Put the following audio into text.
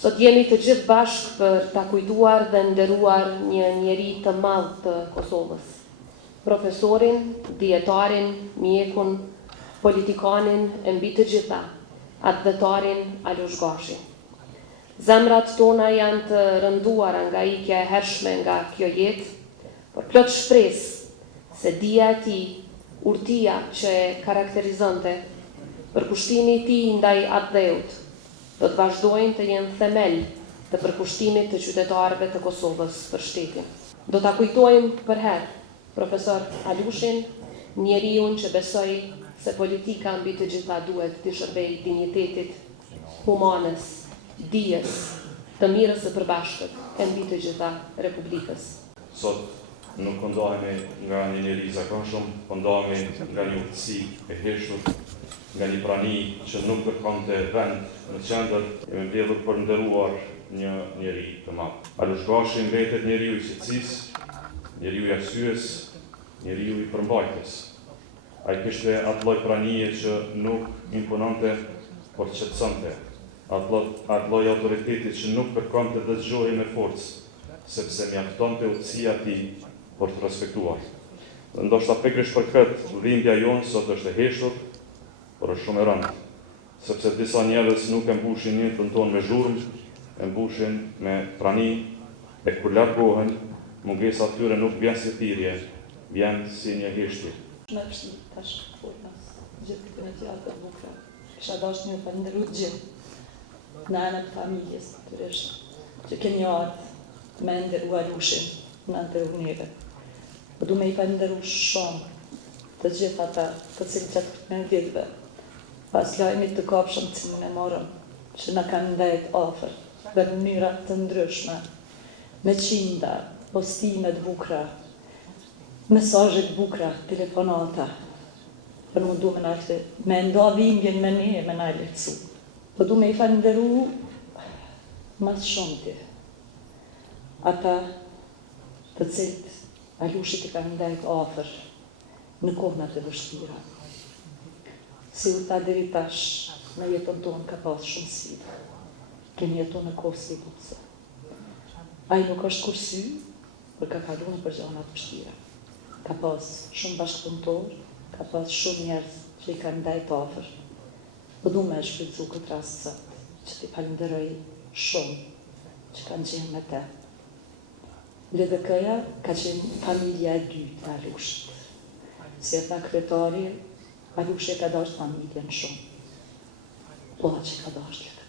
Sot jemi të gjithë bashkë për ta kujtuar dhe nderuar një njeri të madh të Kosovës. Profesorin, dietarin, mjekun, politikanin e mbi të gjitha, atëdhetarin Alush Gashi. Zemrat tona janë të rënduara nga ikja e hershme nga kjo jetë, por plot shpresë se dija e tij, urtia që e karakterizonte, përkushtimi i tij ndaj atëdheut, do të vazhdojnë të jenë themel të përkushtimit të qytetarëve të Kosovës për shtetin. Do ta kujtojmë për herë profesor Alushin, njeriun që besoi se politika mbi të gjitha duhet të shërbejë dinjitetit, humanës, dijes, të mirës së përbashkët e mbi të gjitha Republikës. Sot nuk ndahemi nga një njeri i zakonshëm, po ndahemi nga një urtësi e heshtur, nga një prani që nuk kërkonte vend në qendër, jemi mbledhur për nderuar një njeri të madh. Alush Gashi mbetet njeriu i secilës, njeriu i arsyes, njeriu i përmbajtjes. Ai kishte atë lloj pranie që nuk impononte, por qetësonte. Atë lloj autoriteti që nuk kërkonte dëgjohje me forcë, sepse mjaftonte urtësia e tij për të respektuar. Ndoshta pikërisht për këtë dhimbja jonë sot është e heshtur, por është shumë e rëndë, sepse disa njerëz nuk e mbushin jetën tonë me zhurmë, e mbushin me prani, e kur largohen, mungesa tyre nuk vjen si thirrje, vjen si një heshtje. Me vështirë tash formas, gjithë këtë në tjallë të bukra. Kisha dashur një falenderu të gjithë, në anët familjes, natyrisht, që keni ardhur me nderu Alushin, në nderu neve. Po du me i falenderu shumë të gjithë ata të cilët gjatë me viteve, pas lajmit të kopshëm që më ne morëm, që na kanë ndajt afër, dhe në mënyrat të ndryshme, me qinda, postime të bukra, mesazhe të bukra, telefonata, për mundu me nda dhimbjen me ne, me na lehtësu. Po du me i falenderu mas shumti, ata të cilët Alushit i kanë ndajt afër në kohënat e vështira. Si u tha deri tash, në jetën tonë ka pas shumë sfida. Kemi jetu në kohë si lutse. Ai nuk është kursy, për ka kalu në për gjana të vështira. Ka pas shumë bashkëpunëtor, ka pas shumë njerëz që i kanë ndajt afër. Po du me shfrytëzu këtë rast sot, që t'i falenderoj shumë që kanë qenë me te. LDK-ja ka qenë familja e dytë e Alushit. Si e tha kryetari, Alushi ka dashur familjen shumë. Po që ka dashur